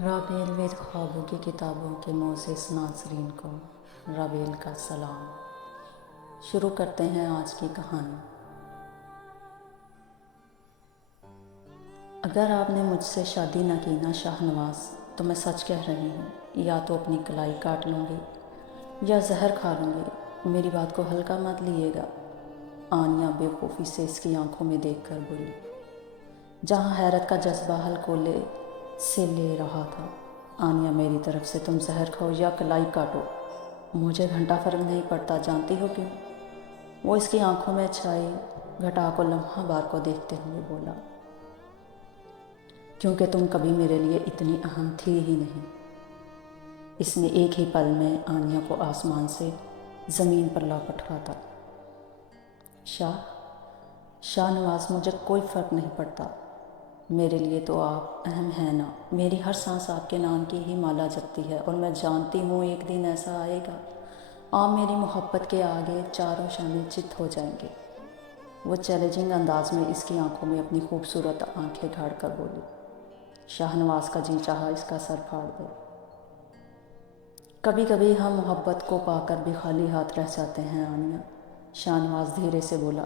رابیل وید خوابوں کی کتابوں کے معزز ناظرین کو رابیل کا سلام۔ شروع کرتے ہیں آج کی کہانی۔ اگر آپ نے مجھ سے شادی نہ کی نا شاہ نواز، تو میں سچ کہہ رہی ہوں، یا تو اپنی کلائی کاٹ لوں گی یا زہر کھا لوں گی۔ میری بات کو ہلکا مت لیے گا۔ آنیا بے خوفی سے اس کی آنکھوں میں دیکھ کر بولی، جہاں حیرت کا جذبہ ہلکولے سے لے رہا تھا۔ آنیا، میری طرف سے تم زہر کھاؤ یا کلائی کاٹو، مجھے گھنٹہ فرق نہیں پڑتا۔ جانتی ہو کیوں؟ وہ اس کی آنکھوں میں چھائی گھٹا کو لمحہ بار کو دیکھتے ہوئے بولا، کیونکہ تم کبھی میرے لیے اتنی اہم تھی ہی نہیں۔ اس نے ایک ہی پل میں آنیا کو آسمان سے زمین پر لا پٹکا۔ شاہ نواز، مجھے کوئی فرق نہیں پڑتا، میرے لیے تو آپ اہم ہیں نا۔ میری ہر سانس آپ کے نام کی ہی مالا جپتی ہے، اور میں جانتی ہوں ایک دن ایسا آئے گا آپ میری محبت کے آگے چاروں شامل چت ہو جائیں گے۔ وہ چیلنجنگ انداز میں اس کی آنکھوں میں اپنی خوبصورت آنکھیں گاڑ کر بولی۔ شاہ نواز کا جی چاہا اس کا سر پھاڑ دے۔ کبھی کبھی ہم محبت کو پا کر بھی خالی ہاتھ رہ جاتے ہیں آنیا، شاہ نواز دھیرے سے بولا۔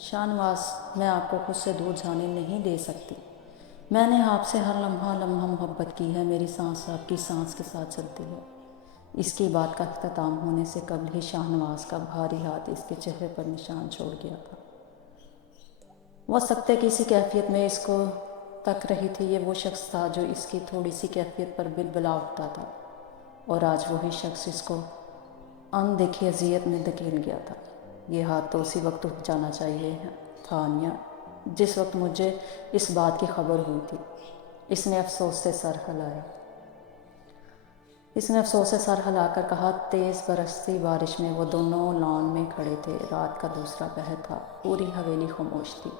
شاہ نواز، میں آپ کو خود سے دور جانے نہیں دے سکتی۔ میں نے آپ سے ہر لمحہ محبت کی ہے، میری سانس آپ کی سانس کے ساتھ چلتی ہے۔ اس کی بات کا اختتام ہونے سے قبل ہی شاہ نواز کا بھاری ہاتھ اس کے چہرے پر نشان چھوڑ گیا تھا۔ وہ سکتے کی سی کیفیت میں اس کو تک رہی تھی۔ یہ وہ شخص تھا جو اس کی تھوڑی سی کیفیت پر بلبلا اٹھتا تھا، اور آج وہی شخص اس کو اندیکھی اذیت میں دھکیل گیا تھا۔ یہ ہاتھ تو اسی وقت اٹھ جانا چاہیے تھا آنیا، جس وقت مجھے اس بات کی خبر ہوئی تھی۔ اس نے افسوس سے سر ہلا کر کہا۔ تیز برستی بارش میں وہ دونوں لان میں کھڑے تھے۔ رات کا دوسرا پہر تھا، پوری حویلی خاموش تھی۔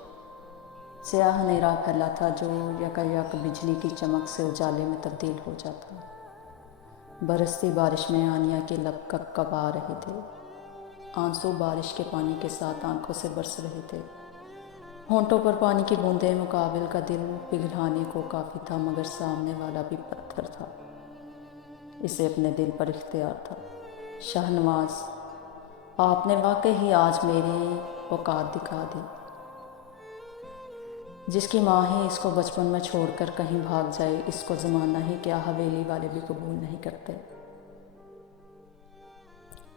سیاہ اندھیرا پھیلا تھا جو یکایک بجلی کی چمک سے اجالے میں تبدیل ہو جاتا۔ برستی بارش میں آنیا کے لب کپ کپا رہے تھے، آنسو بارش کے پانی کے ساتھ آنکھوں سے برس رہے تھے۔ ہونٹوں پر پانی کی بوندیں مقابل کا دل پگھلانے کو کافی تھا، مگر سامنے والا بھی پتھر تھا، اسے اپنے دل پر اختیار تھا۔ شاہ نواز، آپ نے واقعی ہی آج میری اوقات دکھا دی۔ جس کی ماں ہی اس کو بچپن میں چھوڑ کر کہیں بھاگ جائے، اس کو زمانہ ہی کیا حویلی والے بھی قبول نہیں کرتے۔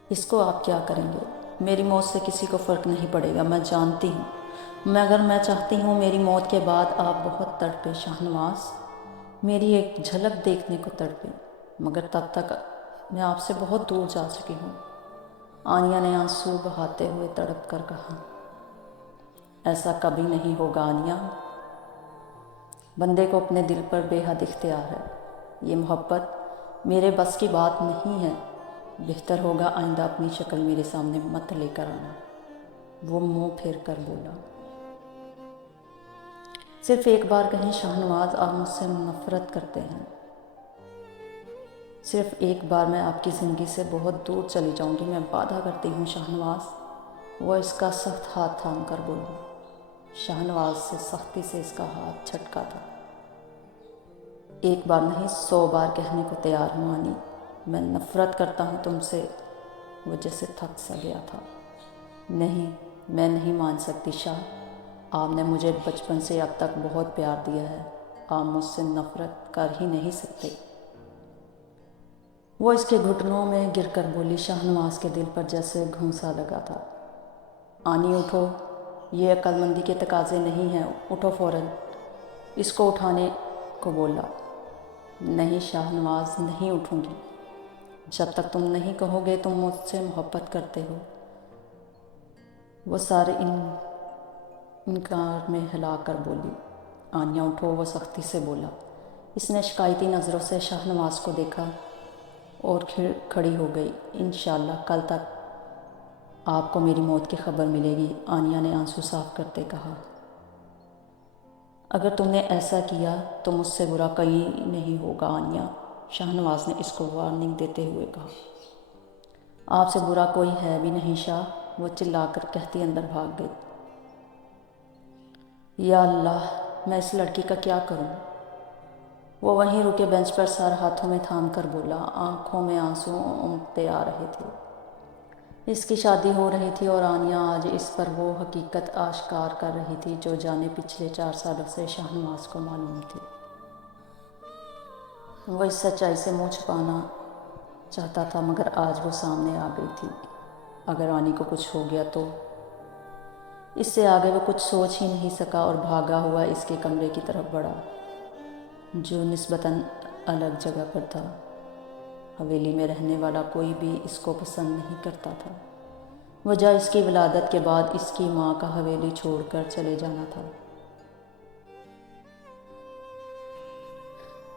اس کو آپ کیا کریں گے؟ میری موت سے کسی کو فرق نہیں پڑے گا، میں جانتی ہوں، مگر میں چاہتی ہوں میری موت کے بعد آپ بہت تڑپیں شاہ نواز، میری ایک جھلک دیکھنے کو تڑپیں، مگر تب تک میں آپ سے بہت دور جا چکی ہوں۔ آنیا نے آنسو بہاتے ہوئے تڑپ کر کہا۔ ایسا کبھی نہیں ہوگا آنیا، بندے کو اپنے دل پر بے حد اختیار ہے۔ یہ محبت میرے بس کی بات نہیں ہے، بہتر ہوگا آئندہ اپنی شکل میرے سامنے مت لے کر آنا۔ وہ منہ پھیر کر بولا۔ صرف ایک بار کہیں شاہ نواز، آپ مجھ سے نفرت کرتے ہیں؟ صرف ایک بار میں آپ کی زندگی سے بہت دور چلی جاؤں گی، میں وعدہ کرتی ہوں شاہ نواز۔ وہ اس کا سخت ہاتھ تھام کر بولی۔ شاہ نواز سے سختی سے اس کا ہاتھ جھٹکا تھا۔ ایک بار نہیں، 100 بار کہنے کو تیار ہوں آنی، میں نفرت کرتا ہوں تم سے۔ وہ جیسے تھک سا گیا تھا۔ نہیں، میں نہیں مان سکتی شاہ، آپ نے مجھے بچپن سے اب تک بہت پیار دیا ہے، آپ مجھ سے نفرت کر ہی نہیں سکتے۔ وہ اس کے گھٹنوں میں گر کر بولی۔ شاہ نواز کے دل پر جیسے گھونسا لگا تھا۔ آنی اٹھو، یہ عقل مندی کے تقاضے نہیں ہیں، اٹھو فوراً، اس کو اٹھانے کو بولا۔ نہیں شاہ نواز، نہیں اٹھوں گی، جب تک تم نہیں کہو گے تم مجھ سے محبت کرتے ہو۔ وہ سارے انکار میں ہلا کر بولی۔ آنیا اٹھو، وہ سختی سے بولا۔ اس نے شکایتی نظروں سے شاہ نواز کو دیکھا اور کھڑی ہو گئی۔ انشاءاللہ کل تک آپ کو میری موت کی خبر ملے گی، آنیا نے آنسو صاف کرتے کہا۔ اگر تم نے ایسا کیا تو مجھ سے برا کوئی نہیں ہوگا آنیا، شاہ نواز نے اس کو وارننگ دیتے ہوئے کہا۔ آپ سے برا کوئی ہے بھی نہیں شاہ، وہ چلا کر کہتی اندر بھاگ گئی۔ یا اللہ، میں اس لڑکی کا کیا کروں؟ وہ وہیں رکے بینچ پر سر ہاتھوں میں تھام کر بولا، آنکھوں میں آنسو امٹتے آ رہے تھے۔ اس کی شادی ہو رہی تھی اور آنیہ آج اس پر وہ حقیقت آشکار کر رہی تھی جو جانے پچھلے 4 سالوں سے شاہ نواز کو معلوم تھی۔ وہ اس سچائی سے منہ چھپانا چاہتا تھا مگر آج وہ سامنے آ گئی تھی۔ اگر آنی کو کچھ ہو گیا تو اس سے آگے وہ کچھ سوچ ہی نہیں سکا اور بھاگا ہوا اس کے کمرے کی طرف بڑھا جو نسبتاً الگ جگہ پر تھا۔ حویلی میں رہنے والا کوئی بھی اس کو پسند نہیں کرتا تھا۔ وجہ اس کی ولادت کے بعد اس کی ماں کا حویلی چھوڑ کر چلے جانا تھا۔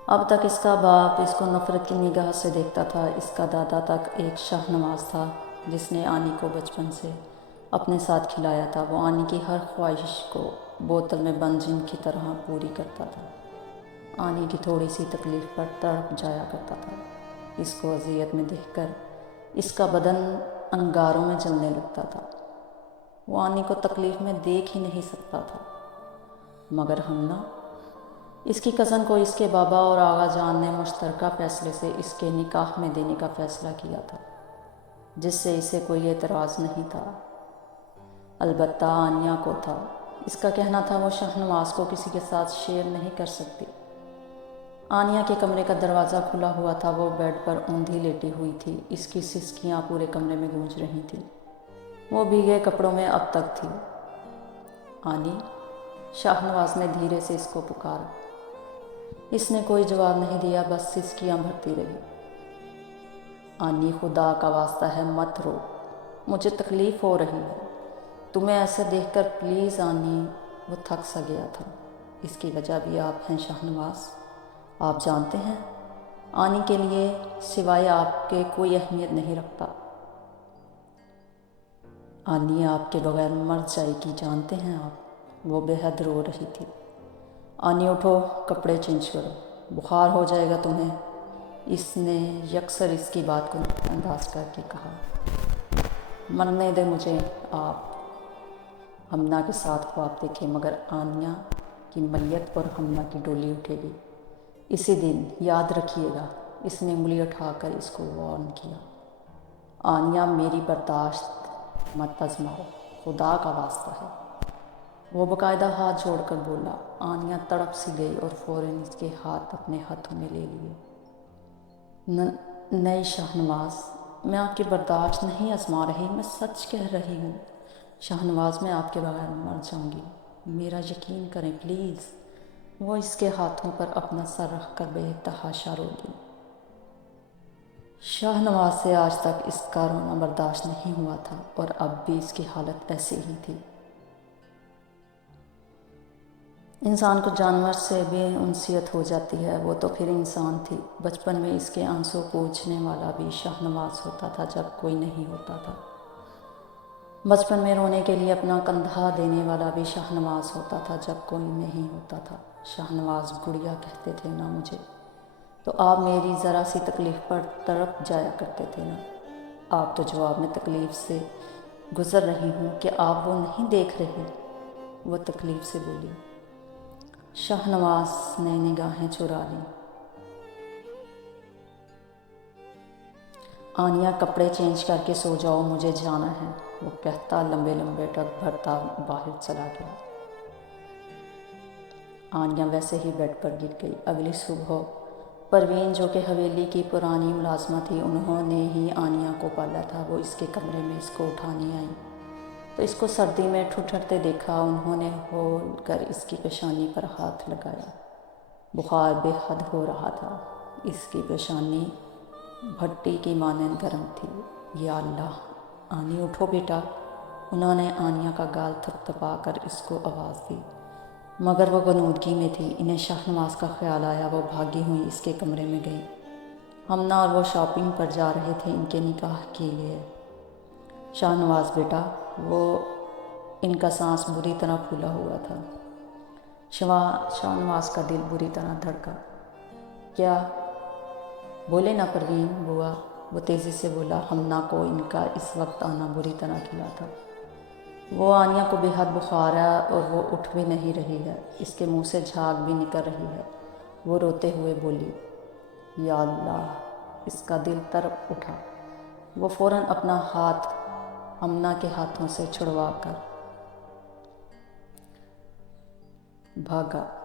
اب تک اس کا باپ اس کو نفرت کی نگاہ سے دیکھتا تھا۔ اس کا دادا تک ایک شاہ نواز تھا جس نے آنی کو بچپن سے اپنے ساتھ کھلایا تھا۔ وہ آنی کی ہر خواہش کو بوتل میں بند جن کی طرح پوری کرتا تھا۔ آنی کی تھوڑی سی تکلیف پر تڑپ جایا کرتا تھا۔ اس کو اذیت میں دیکھ کر اس کا بدن انگاروں میں جلنے لگتا تھا۔ وہ آنی کو تکلیف میں دیکھ ہی نہیں سکتا تھا مگر ہمنا اس کی کزن کو اس کے بابا اور آغا جان نے مشترکہ فیصلے سے اس کے نکاح میں دینے کا فیصلہ کیا تھا جس سے اسے کوئی اعتراض نہیں تھا۔ البتہ آنیہ کو تھا۔ اس کا کہنا تھا وہ شاہ نواز کو کسی کے ساتھ شیئر نہیں کر سکتی۔ آنیہ کے کمرے کا دروازہ کھلا ہوا تھا۔ وہ بیڈ پر اوندھی لیٹی ہوئی تھی۔ اس کی سسکیاں پورے کمرے میں گونج رہی تھیں۔ وہ بھیگے کپڑوں میں اب تک تھی۔ آنی، شاہ نواز نے دھیرے سے اس کو پکارا۔ اس نے کوئی جواب نہیں دیا، بس سسکیاں بھرتی رہی۔ آنی، خدا کا واسطہ ہے مت رو، مجھے تکلیف ہو رہی ہے، تمہیں ایسے دیکھ کر پلیز آنی۔ وہ تھک سا گیا تھا۔ اس کی وجہ بھی آپ ہیں شاہ نواز، آپ جانتے ہیں آنی کے لیے سوائے آپ کے کوئی اہمیت نہیں رکھتا۔ آنی آپ کے بغیر مر جائے گی، جانتے ہیں آپ۔ وہ بے حد رو رہی تھی۔ آنی اٹھو، کپڑے چینج کرو، بخار ہو جائے گا تمہیں، اس نے یکسر اس کی بات کو نظر انداز کر کے کہا۔ مرنے دے مجھے۔ آپ ہمنا کے ساتھ خواب دیکھے مگر آنیہ کی میت اور ہمنا کی ڈولی اٹھے گی اسی دن، یاد رکھیے گا۔ اس نے انگلی اٹھا کر اس کو وارن کیا۔ آنیہ، میری برداشت مت آزماؤ، خدا کا واسطہ ہے۔ وہ باقاعدہ ہاتھ جوڑ کر بولا۔ آنیہ تڑپ سی گئی اور فوراً اس کے ہاتھ اپنے ہاتھوں میں لے لیے۔ نہیں شاہ نواز، میں آپ کی برداشت نہیں آزما رہی، میں سچ کہہ رہی ہوں۔ شاہ نواز، میں آپ کے بغیر مر جاؤں گی، میرا یقین کریں پلیز۔ وہ اس کے ہاتھوں پر اپنا سر رکھ کر بے تحاشا رو دی۔ شاہ نواز سے آج تک اس کا رونا برداشت نہیں ہوا تھا اور اب بھی اس کی حالت ایسی ہی تھی۔ انسان کو جانور سے بھی انسیت ہو جاتی ہے، وہ تو پھر انسان تھی۔ بچپن میں اس کے آنسو پوچھنے والا بھی شاہ نواز ہوتا تھا جب کوئی نہیں ہوتا تھا۔ بچپن میں رونے کے لیے اپنا کندھا دینے والا بھی شاہ نواز ہوتا تھا جب کوئی نہیں ہوتا تھا۔ شاہ نواز گڑیا کہتے تھے نا مجھے، تو آپ میری ذرا سی تکلیف پر تڑپ جایا کرتے تھے نا۔ آپ تو جواب میں تکلیف سے گزر رہی ہوں کہ آپ وہ نہیں دیکھ رہے، وہ تکلیف سے بولی۔ شاہ نواز نے نگاہیں چرا لیں۔ آنیہ، کپڑے چینج کر کے سو جاؤ، مجھے جانا ہے، وہ کہتا لمبے لمبے ٹک بھرتا باہر چلا گیا۔ آنیہ ویسے ہی بیڈ پر گر گئی۔ اگلی صبح پروین، جو کہ حویلی کی پرانی ملازمہ تھی، انہوں نے ہی آنیہ کو پالا تھا، وہ اس کے کمرے میں اس کو اٹھانے آئیں تو اس کو سردی میں ٹھٹھرتے دیکھا۔ انہوں نے ہول کر اس کی پیشانی پر ہاتھ لگایا۔ بخار بے حد ہو رہا تھا۔ اس کی پیشانی بھٹی کی مانند گرم تھی۔ یا اللہ! آنی، اٹھو بیٹا۔ انہوں نے آنیہ کا گال تھپ تھپا کر اس کو آواز دی مگر وہ غنودگی میں تھی۔ انہیں شاہ نواز کا خیال آیا۔ وہ بھاگی ہوئی اس کے کمرے میں گئیں۔ ہمنا اور وہ شاپنگ پر جا رہے تھے ان کے نکاح کے لیے۔ شاہ نواز بیٹا، وہ ان کا سانس بری طرح پھولا ہوا تھا۔ شاہ نواز کا دل بری طرح دھڑکا۔ کیا؟ بولے نا پروین بوا، وہ تیزی سے بولا۔ ہمنا کو ان کا اس وقت آنا بری طرح کھلا تھا۔ وہ آنیہ کو بے حد بخار ہے اور وہ اٹھ بھی نہیں رہی ہے، اس کے منہ سے جھاگ بھی نکل رہی ہے۔ وہ روتے ہوئے بولی، یا اللہ! اس کا دل تڑپ اٹھا۔ وہ فوراً اپنا ہاتھ آمنہ کے ہاتھوں سے چھڑوا کر بھاگا۔